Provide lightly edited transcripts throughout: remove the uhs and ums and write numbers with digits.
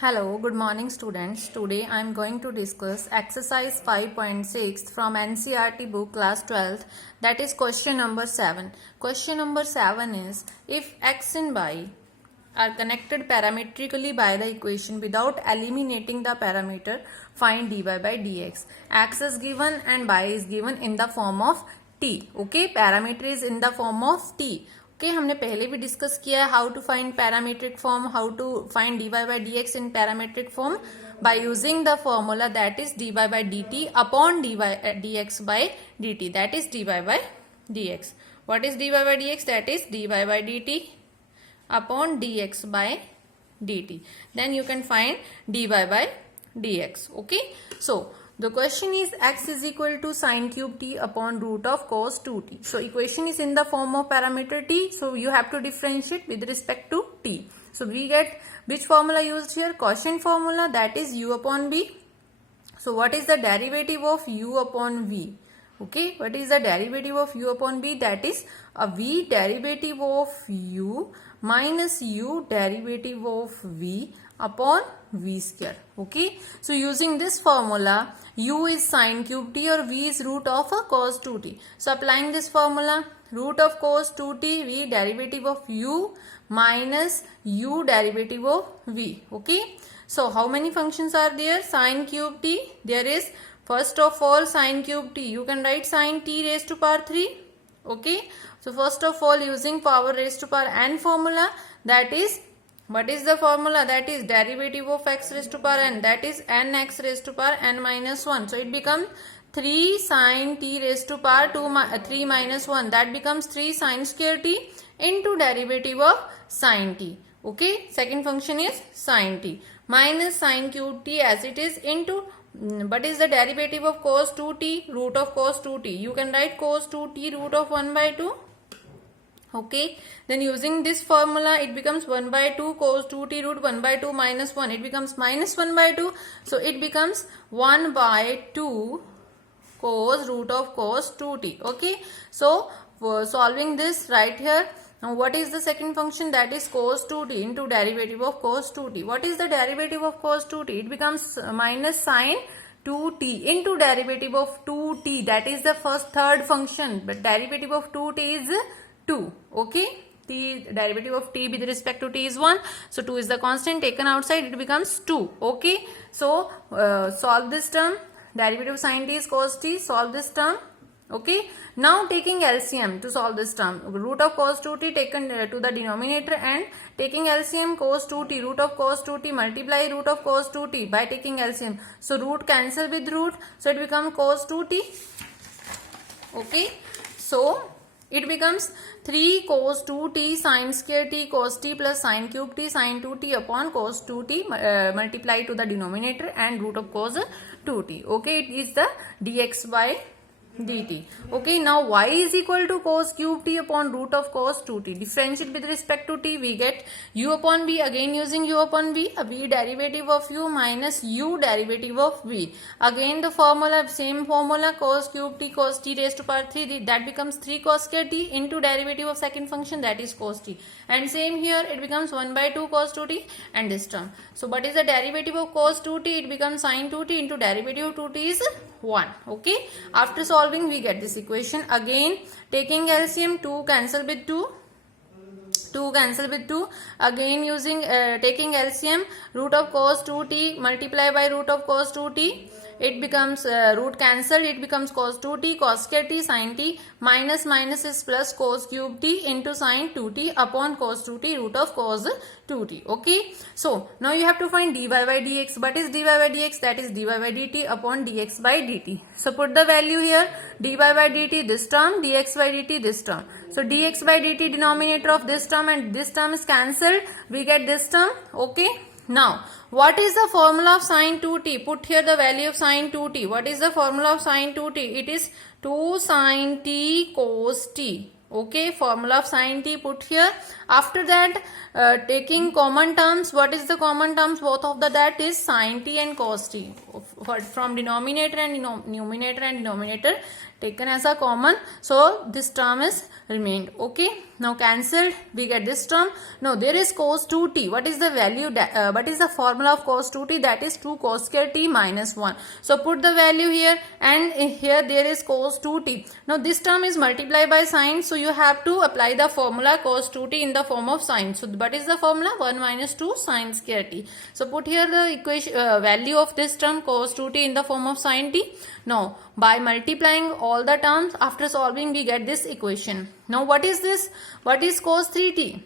Hello, good morning students. Today I am going to discuss exercise 5.6 from NCERT book class 12th, that is question number 7. Question number 7 is, if x and y are connected parametrically by the equation without eliminating the parameter, find dy by dx. X is given and y is given in the form of t. Okay, parameter is in the form of t. Okay हमने पहले भी discuss किया है how to find parametric form, how to find D Y by D X in parametric form by using the formula that is D Y by D T upon D Y D X by D T, that is D Y by D X. What is D Y by D X? That is D Y by D T upon D X by D T. Then you can find D Y by D X. Okay, so the question is x is equal to sine cube t upon root of cos 2t. So equation is in the form of parameter t. So you have to differentiate with respect to t. So we get which formula used here? Quotient formula, that is u upon v. So what is the derivative of u upon v? Okay, what is the derivative of u upon v? That is a v derivative of u minus u derivative of v upon v square. Okay, so using this formula, u is sine cube t or v is root of a cos 2t. So applying this formula, root of cos 2t, v derivative of u minus u derivative of v. Okay, so how many functions are there? Sine cube t, there is first of all sine cube t, you can write sine t raised to power 3. Okay, so first of all using power raised to power n formula, that is, what is the formula? That is derivative of x raised to power n, that is nx raised to power n minus 1. So it becomes 3 sine t raised to power 3 minus 1, that becomes 3 sine square t into derivative of sine t. Okay, second function is sine t minus sine cube t as it is into what is the derivative of cos 2t? Root of cos 2t. You can write cos 2t root of 1 by 2. Okay, then using this formula it becomes 1 by 2 cos 2t root 1 by 2 minus 1, it becomes minus 1 by 2. So it becomes 1 by 2 cos root of cos 2t. Okay, so for solving this right here, now what is the second function? That is cos 2t into derivative of cos 2t. What is the derivative of cos 2t? It becomes minus sine 2t into derivative of 2t, that is the third function, but derivative of 2t is 2. Okay, t derivative of t with respect to t is 1, so 2 is the constant, taken outside it becomes 2. Okay, so solve this term, derivative of sin t is cos t, solve this term. Okay, now taking LCM to solve this term, root of cos 2t taken to the denominator and taking LCM cos 2t, root of cos 2t multiply root of cos 2t by taking LCM. So root cancel with root, so it becomes cos 2t. Okay, so it becomes 3 cos 2t sin square t cos t plus sin cube t sin 2t upon cos 2t multiplied to the denominator and root of cos 2t. Okay, it is the dx by dt. Okay, now y is equal to cos cube t upon root of cos 2t. Differentiate with respect to t, we get u upon v, again using u upon v, a v derivative of u minus u derivative of v. Again the formula, same formula, cos cube t cos t raised to power 3, that becomes 3 cos square t into derivative of second function, that is cos t. And same here, it becomes 1 by 2 cos 2t and this term. So what is the derivative of cos 2t? It becomes sin 2t into derivative of 2t is 1. Okay, after solving we get this equation. Again taking LCM, 2 cancel with 2, 2 cancel with 2, again using taking LCM, root of cos 2t multiply by root of cos 2t, it becomes root cancelled, it becomes cos 2t cos square t sin t minus minus is plus cos cube t into sin 2t upon cos 2t root of cos 2t. Okay, so now you have to find dy by dx. What is dy by dx? That is dy by dt upon dx by dt. So put the value here, dy by dt this term, dx by dt this term. So dx by dt denominator of this term and this term is cancelled, we get this term. Okay, now what is the formula of sin 2t? Put here the value of sin 2t. What is the formula of sin 2t? It is 2 sin t cos t. Okay, formula of sin t put here. After that, taking common terms, what is the common terms? Both of that is sin t and cos t. From denominator and numerator taken as a common, so this term is remained. Okay, now cancelled, we get this term. Now there is cos 2t. What is the value? What is the formula of cos 2t? That is 2 cos square t minus 1. So put the value here, and here there is cos 2t. Now this term is multiplied by sine, so you have to apply the formula cos 2t in the form of sine. So what is the formula? 1 minus 2 sine square t. So put here the equation value of this term cos 2t in the form of sine t. Now by multiplying all the terms, after solving we get this equation. Now what is this? What is cos 3t?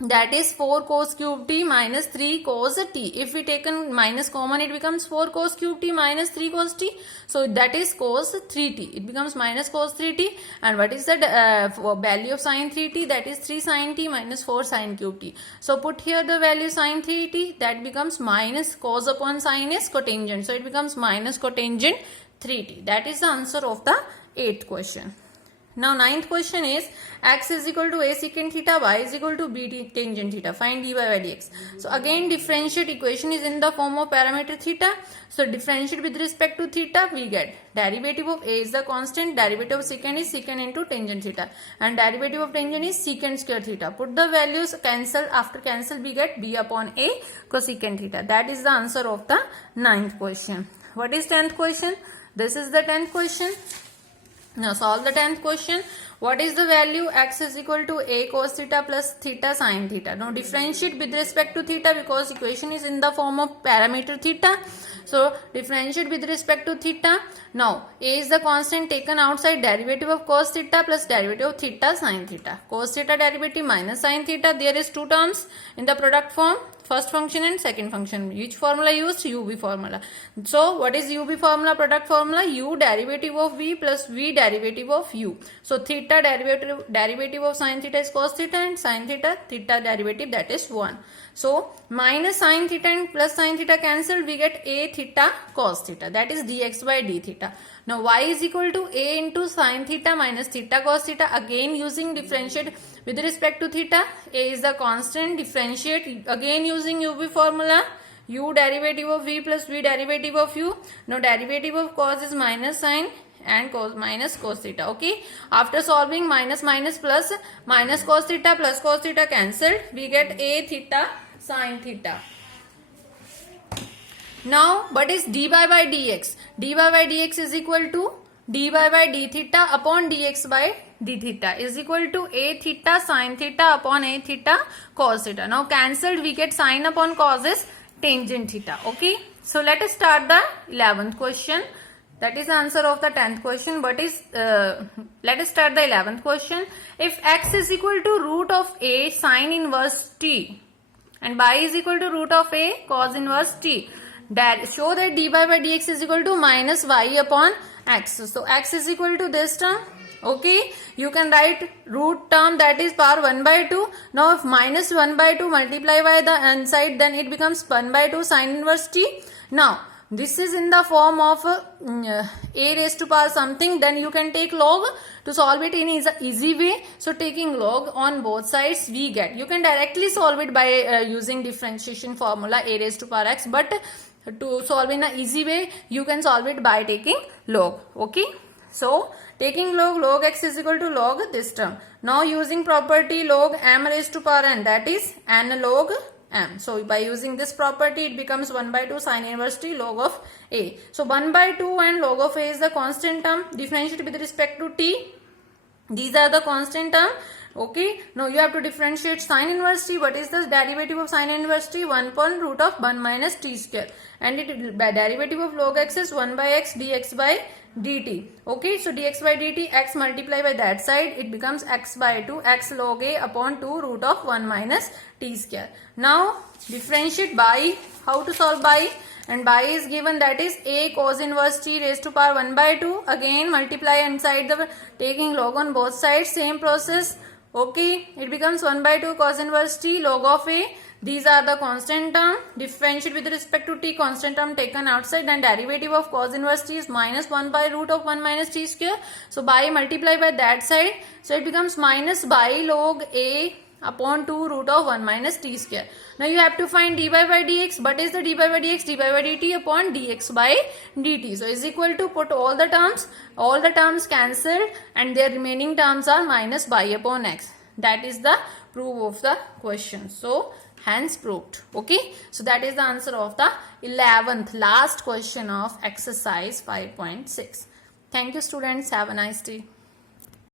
That is 4 cos cube t minus 3 cos t. If we take a minus common, it becomes 4 cos cube t minus 3 cos t. So that is cos 3t. It becomes minus cos 3t. And what is the value of sin 3t? That is 3 sin t minus 4 sin cube t. So put here the value sin 3t. That becomes minus cos upon sin is cotangent. So it becomes minus cotangent 3t. That is the answer of the 8th question. Now 9th question is x is equal to a secant theta, y is equal to b tangent theta. Find dy by dx. So again differentiate equation is in the form of parameter theta. So differentiate with respect to theta, we get derivative of a is the constant, derivative of secant is secant into tangent theta, and derivative of tangent is secant square theta. Put the values, cancel, after cancel we get b upon a cosecant theta. That is the answer of the 9th question. What is 10th question? This is the 10th question. Now solve the 10th question. What is the value? X is equal to a cos theta plus theta sin theta. Now differentiate with respect to theta because equation is in the form of parameter theta. So differentiate with respect to theta. Now a is the constant taken outside, derivative of cos theta plus derivative of theta sin theta. Cos theta derivative minus sin theta. There is two terms in the product form. First function and second function. Which formula used? UV formula. So what is UV formula? Product formula u derivative of v plus v derivative of u. So theta derivative of sin theta is cos theta, and sin theta derivative, that is 1. So minus sin theta and plus sin theta cancelled, we get a theta cos theta, that is dx by d theta. Now y is equal to a into sin theta minus theta cos theta. Again using differentiate with respect to theta. A is the constant, differentiate again using UV formula. U derivative of v plus v derivative of u. Now derivative of cos is minus sin and cos minus cos theta. Okay, after solving minus plus cos theta plus cos theta cancelled, we get a theta sin theta. Now what is dy by dx? Dy by dx is equal to dy by d theta upon dx by d theta is equal to a theta sin theta upon a theta cos theta. Now cancelled, we get sin upon cos is tangent theta. Okay, so let us start the 11th question. That is the answer of the 10th question. But is let us start the 11th question. If x is equal to root of a sin inverse t and y is equal to root of a cos inverse t, show that dy by dx is equal to minus y upon x. So x is equal to this term. Okay, you can write root term, that is power 1 by 2. Now if minus 1 by 2 multiply by the inside, then it becomes 1 by 2 sin inverse t. Now this is in the form of a raised to power something, then you can take log to solve it in easy way. So taking log on both sides, we get, you can directly solve it by using differentiation formula a raised to power x, but to solve in an easy way, you can solve it by taking log. Okay, so taking log x is equal to log this term. Now using property log m raised to power n, that is n log m. So by using this property, it becomes 1 by 2 sin inverse t log of a. So 1 by 2 and log of a is the constant term. Differentiate with respect to t. These are the constant term. Okay, now you have to differentiate sin inverse t. What is the derivative of sin inverse t? 1 upon root of 1 minus t square. And it by derivative of log x is 1 by x dx by dt. Okay, so dx by dt, x multiply by that side, it becomes x by 2, x log a upon 2 root of 1 minus t square. Now differentiate by, how to solve by? And by is given, that is a cos inverse t raised to power 1 by 2. Again multiply inside the, taking log on both sides, same process. Okay, it becomes 1 by 2 cos inverse t log of a. These are the constant term. Differentiate with respect to t, constant term taken outside, and derivative of cos inverse t is minus 1 by root of 1 minus t square. So by multiply by that side, so it becomes minus by log a upon 2 root of 1 minus t square. Now you have to find dy by dx. What is the dy by dx? Dy by dt upon dx by dt. So is equal to, put all the terms cancelled, and their remaining terms are minus y upon x. That is the proof of the question. So hence proved. Okay. So that is the answer of the 11th last question of exercise 5.6. Thank you students. Have a nice day.